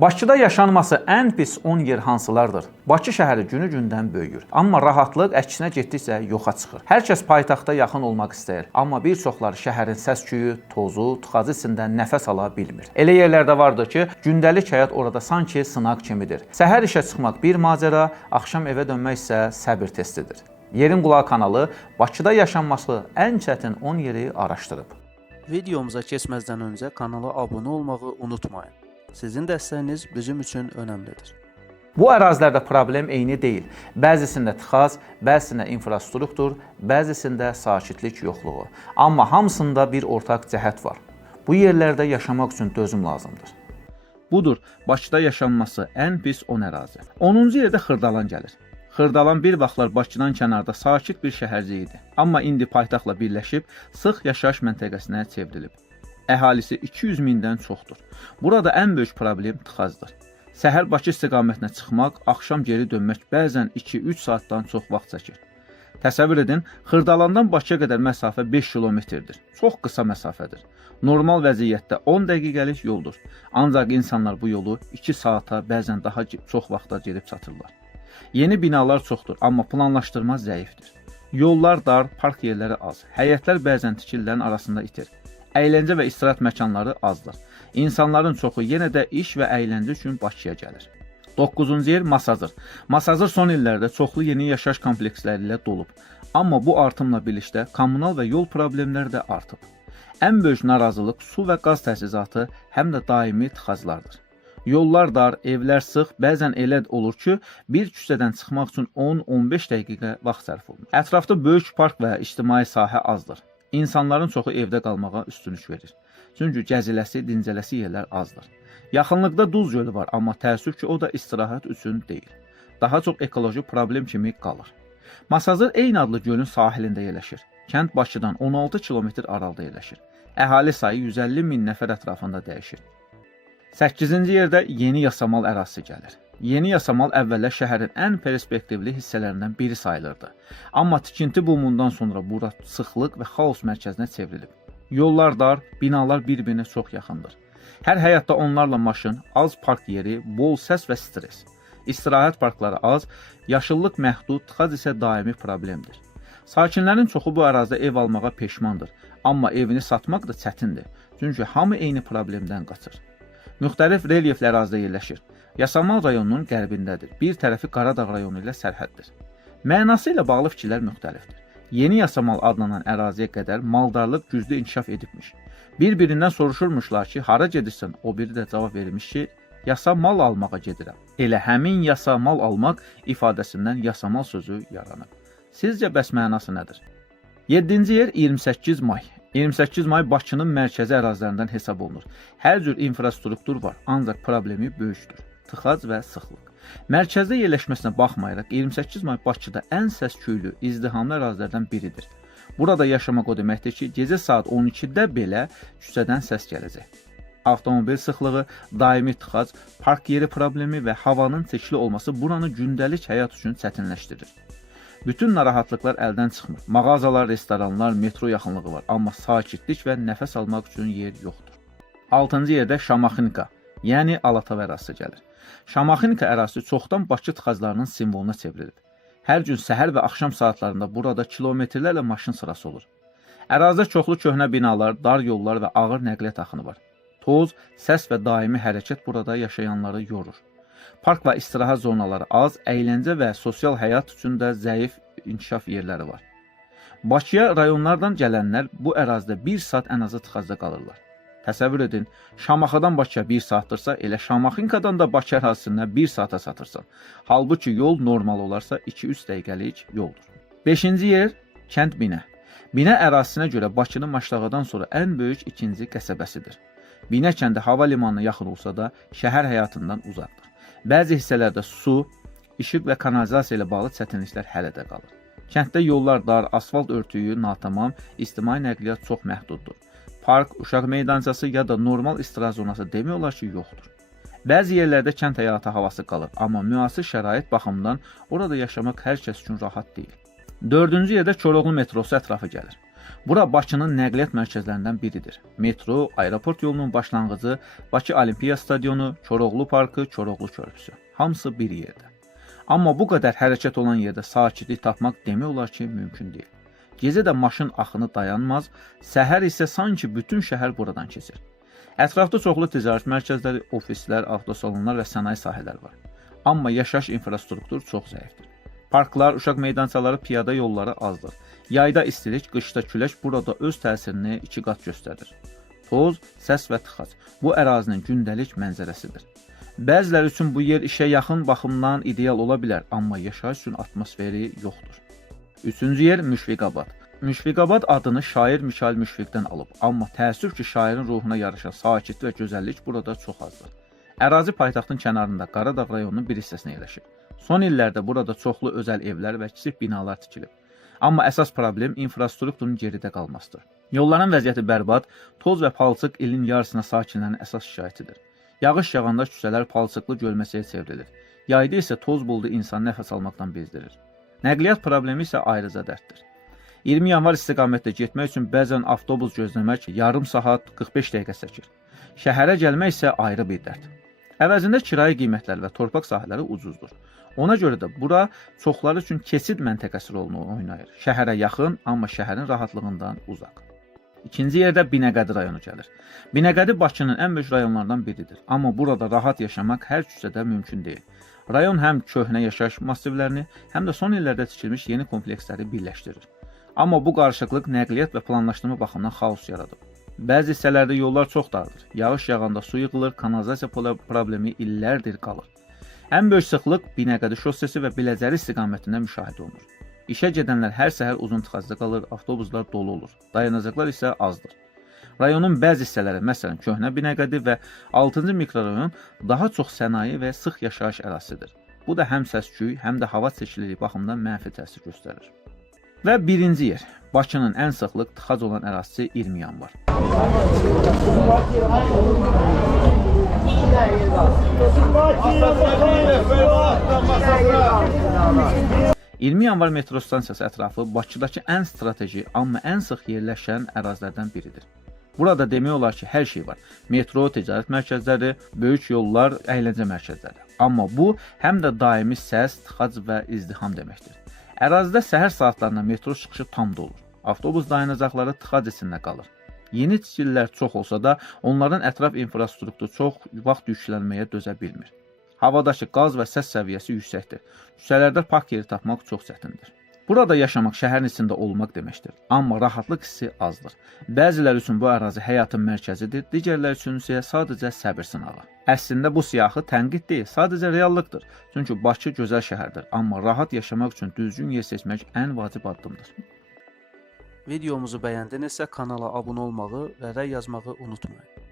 Bakıda yaşanması ən pis 10 yer hansılardır? Bakı şəhəri günü-gündən böyüyür. Amma rahatlıq əksinə getdikcə yoxa çıxır. Hər kəs paytaxta yaxın olmaq istəyir. Amma bir çoxları şəhərin səs-küyü, tozu, tıxacı içində nəfəs ala bilmir. Elə yerlərdə vardır ki, gündəlik həyat orada sanki sınaq kimidir. Səhər işə çıxmaq bir macəra, axşam evə dönmək isə səbir testidir. Yerin Qulağı kanalı Bakıda yaşanması ən çətin 10 yeri araşdırıb. Videomuza keçməzdən öncə kanala abunə olmağı unutmayın. Sizin dəstəyiniz bizim üçün önəmlidir. Bu ərazilərdə problem eyni deyil. Bəzisində tıxac, bəzisində infrastruktur, bəzisində sakitlik yoxluğu. Amma hamısında bir ortaq cəhət var. Bu yerlərdə yaşamaq üçün dözüm lazımdır. Budur, Bakıda yaşanması ən pis 10 ərazi. 10-cu yerdə Xırdalan gəlir. Xırdalan bir vaxtlar Bakıdan kənarda sakit bir şəhərcik idi. Amma indi paytaxtla birləşib sıx yaşayış məntəqəsinə çevrilib. Əhalisi 200 mindən çoxdur. Burada ən böyük problem tıxacdır. Səhər Bakı istiqamətinə çıxmaq, axşam geri dönmək bəzən 2-3 saatdan çox vaxt çəkir. Təsəvvür edin, Xırdalandan Bakıya qədər məsafə 5 kilometrdir. Çox qısa məsafədir. Normal vəziyyətdə 10 dəqiqəlik yoldur. Ancaq insanlar bu yolu 2 saata, bəzən daha çox vaxta gedib çatırlar. Yeni binalar çoxdur, amma planlaşdırma zəifdir. Yollar dar, park yerləri az. Həyətlər bəzən tikililərin arasında itir. Əyləncə və istirahət məkanları azdır. İnsanların çoxu yenə də iş və əyləncə üçün Bakıya gəlir. 9-cu yer Masazır. Masazır son illərdə çoxlu yeni yaşayış kompleksləri ilə dolub. Amma bu artımla birlikdə kommunal və yol problemləri də artıb. Ən böyük narazılıq su və qaz təchizatı, həm də daimi tıxaclardır. Yollar dar, evlər sıx, bəzən elə olur ki, bir küçədən çıxmaq üçün 10-15 dəqiqə vaxt sərf olunur. Ətrafda böyük park və ictimai sahə azdır. İnsanların çoxu evdə qalmağa üstünlük verir. Çünki gəziləsi, dincələsi yerlər azdır. Yaxınlıqda Duz gölü var, amma təəssüf ki, o da istirahət üçün deyil. Daha çox ekoloji problem kimi qalır. Masazır eyni adlı gölün sahilində yerləşir. Kənd Bakıdan 16 kilometr aralıda yerləşir. Əhali sayı 150 min nəfər ətrafında dəyişir. 8-ci yerdə Yeni Yasamal ərazisi gəlir. Yeni Yasamal əvvəllər şəhərin ən perspektivli hissələrindən biri sayılırdı. Amma tikinti bumundan sonra bura sıxlıq və xaos mərkəzinə çevrilib. Yollar dar, binalar bir-birinə çox yaxındır. Hər həyatda onlarla maşın, az park yeri, bol səs və stres. İstirahət parkları az, yaşıllıq məhdud, tıxac isə daimi problemdir. Sakinlərin çoxu bu ərazidə ev almağa peşmandır. Amma evini satmaq da çətindir. Çünki hamı eyni problemdən qaçır. Müxtəlif relyeflər ərazidə yerləşir. Yasamal rayonunun qərbindədir. Bir tərəfi Qaradağ rayonu ilə sərhəddir. Mənası ilə bağlı fikirlər müxtəlifdir. Yeni Yasamal adlanan əraziyə qədər maldarlıq güclü inkişaf edibmiş. Bir-birindən soruşurmuşlar ki, hara gedirsən? O biri də cavab vermiş ki, yasamal almağa gedirəm. Elə həmin yasamal almaq ifadəsindən yasamal sözü yaranıb. Sizcə bəs mənası nədir? 7-ci yer 28 may. 28 may Bakının mərkəzi ərazilərindən hesab olunur. Hər cür infrastruktur var, ancaq problemi böyükdür. Tıxac və sıxlıq. Mərkəzdə yerləşməsinə baxmayaraq 28 may Bakıda ən səs-küylü, izdihamlı ərazilərdən biridir. Burada yaşamaq o deməkdir ki, gecə saat 12-də belə küçədən səs gələcək. Avtomobil sıxlığı, daimi tıxac, park yeri problemi və havanın çəkili olması buranı gündəlik həyat üçün çətinləşdirir. Bütün narahatlıqlar əldən çıxmır. Mağazalar, restoranlar, metro yaxınlığı var, amma sakitlik və nəfəs almaq üçün yer yoxdur. 6-cı yerdə Şamaxınka, yəni Alatav ərazisi gəlir. Şamaxınka ərazisi çoxdan Bakı tıxaclarının simvoluna çevrilib. Hər gün səhər və axşam saatlarında burada kilometrlərlə maşın sırası olur. Ərazidə çoxlu köhnə binalar, dar yollar və ağır nəqliyyat axını var. Toz, səs və daimi hərəkət burada yaşayanları yorur. Park və istirahət zonaları az, əyləncə və sosial həyat üçün də zəif inkişaf yerləri var. Bakıya rayonlardan gələnlər bu ərazidə 1 saat ən azı tıxacda qalırlar. Təsəvvür edin, Şamaxıdan Bakıya 1 saatdırsa, elə Şamaxınkadan da Bakı ərazisindən 1 saata satırsan. Halbuki yol normal olarsa 2-3 dəqiqəlik yoldur. 5-ci yer kənd Binə. Binə ərazisinə görə Bakının Maşdağadan sonra ən böyük ikinci qəsəbəsidir. Binə kəndi hava limanına yaxın olsa da şəhər həyatından uzaqdır. Bəzi hissələrdə su, işıq və kanalizasiya ilə bağlı çətinliklər hələ də qalır. Kənddə yollar dar, asfalt örtüyü natamam, ictimai nəqliyyat çox məhduddur. Park, uşaq meydançası ya da normal istirahət zonası demək olar ki, yoxdur. Bəzi yerlərdə kənd həyatı havası qalır, amma müasir şərait baxımından orada yaşamaq hər kəs üçün rahat deyil. 4-cü yerdə Koroğlu metrosu ətrafı gəlir. Bura Bakının nəqliyyat mərkəzlərindən biridir. Metro, aeroport yolunun başlanğıcı, Bakı Olimpiya stadionu, Koroğlu parkı, Koroğlu körpüsü. Hamısı bir yerdə. Amma bu qədər hərəkət olan yerdə sakitlik tapmaq demək olar ki, mümkün deyil. Gecə də maşın axını dayanmaz, səhər isə sanki bütün şəhər buradan keçir. Ətrafda çoxlu ticarət mərkəzləri, ofislər, avtosalonlar və sənaye sahələri var. Amma yaşayış infrastruktur çox zəifdir. Parklar, uşaq meydançaları, piyada yolları azdır. Yayda istilik, qışda külək burada öz təsirini 2 qat göstərir. Toz, səs və tıxac bu ərazinin gündəlik mənzərəsidir. Bəziləri üçün bu yer işə yaxın baxımdan ideal ola bilər, amma yaşayış üçün atmosferi yoxdur. Üçüncü yer Müşfiqabad. Müşfiqabad adını şair Mikail Müşfiqdən alıb, amma təəssüf ki, şairin ruhuna yaraşan sakit və gözəllik burada çox azdır. Ərazi paytaxtın kənarında Qaradağ rayonunun bir hissəsinə yerləşir. Son illərdə burada çoxlu özəl evlər və kiçik binalar tikilib. Amma əsas problem infrastrukturun geridə qalmasıdır. Yolların vəziyyəti bərbad, toz və palçıq ilin yarısına sakinlərin əsas şikayətidir. Yağış yağanda küçələr palçıqlı gölməçəyə çevrilir. Yayda isə toz buldu insanı nəfəs almaqdan bezdirir. Nəqliyyat problemi isə ayrıca dərddir. 20 yanvar istiqamətdə getmək üçün bəzən avtobus gözləmək yarım saat 45 dəqiqə çəkir. Şəhərə gəlmək isə ayrı bir dərd. Əvəzində kirayə qiymətləri və torpaq sahələri ucuzdur. Ona görə də bura çoxları üçün keçid məntəqəsi rolunu oynayır. Şəhərə yaxın, amma şəhərin rahatlığından uzaq. İkinci yerdə Binəqədi rayonu gəlir. Binəqədi Bakının ən böyük rayonlarından biridir. Amma burada rahat yaşamaq hər küçədə mümkün deyil. Rayon həm köhnə yaşayış massivlərini, həm də son illərdə tikilmiş yeni kompleksləri birləşdirir. Amma bu qarışıqlıq nəqliyyat və planlaşdırma baxımından xaos yaradıb. Bəzi hissələrdə yollar çox dardır. Yağış yağanda su yığılır, kanalizasiya problemi illərdir qalır. Ən böyük sıxlıq Binəqədi şossesi və Biləcəri istiqamətində müşahidə olunur. İşə gedənlər hər səhər uzun tıxacda qalır, avtobuslar dolu olur. Dayanacaqlar isə azdır. Rayonun bəzi hissələri, məsələn, Köhnə Binəqədi və 6-cı mikrorayon daha çox sənaye və sıx yaşayış ərazisidir. Bu da həm səs-küy, həm də hava çirkliliyi baxımından mənfi təsir göstərir. Və birinci yer, Bakının ən sıxlıq tıxac olan ərazisi 20 yanvar. 20 yanvar metro stansiyası ətrafı Bakıdakı ən strateji, amma ən sıx yerləşən ərazilərdən biridir. Burada demək olar ki, hər şey var. Metro, ticarət mərkəzləri, böyük yollar, əyləncə mərkəzləri. Amma bu, həm də daimi səs, tıxac və izdiham deməkdir. Ərazidə səhər saatlarında metro çıxışı tam dolur. Avtobus dayanacaqları tıxac içində qalır. Yeni tikililər çox olsa da, onların ətraf infrastrukturu çox vaxt yüklənməyə dözə bilmir. Havadakı qaz və səs səviyyəsi yüksəkdir. Küçələrdə park yeri tapmaq çox çətindir. Burada yaşamaq şəhərin içində olmaq deməkdir. Amma rahatlıq hissi azdır. Bəzilər üçün bu ərazi həyatın mərkəzidir, digərlər üçün isə sadəcə səbir sınağı. Əslində bu siyahı tənqid deyil, sadəcə reallıqdır. Çünki Bakı gözəl şəhərdir, amma rahat yaşamaq üçün düzgün yer seçmək ən vacib addımdır. Videomuzu bəyəndinizsə kanala abunə olmağı və rəy yazmağı unutmayın.